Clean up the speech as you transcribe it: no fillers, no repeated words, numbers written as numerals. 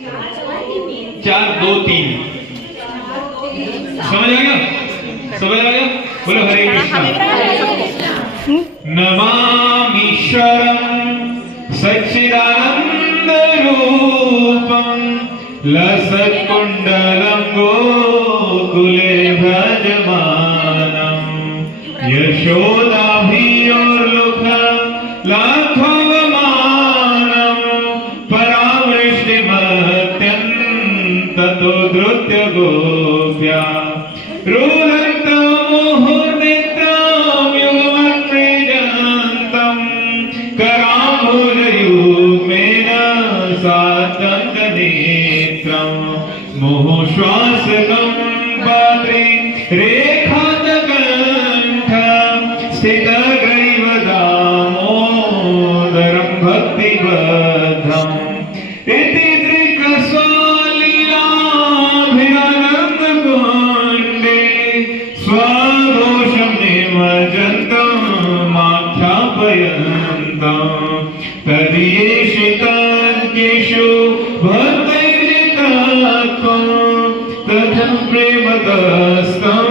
4 2 3 समझ आ गया? समझ आ गया? बोलो हरे कृष्णा। नमामीश्वरं सच्चिदानंद रूपं लसत्कुंडलं गोकुले भजमानं यशोदाभियोर्लुका लाघवमानं परामृष्टिमत्यन्ततो धृत्य गोप्या रुदन्तं मुहुर्निद्रां युगमन्त्रिजन्तं कराम्बुजयुग्मेन सादन्तनेत्रं मुहुश्वासकं पात्रे रेखातकण्ठं स्थितग्रीवदामोदरं भक्तिबद्धम् इति त्रिकस्वालीलाभिरानन्दकुण्डे स्वदोषं निमज्जन्तं माख्यापयन्तं तदीयेषु भक्तैर्जितत्वं तथं प्रेमतस्तं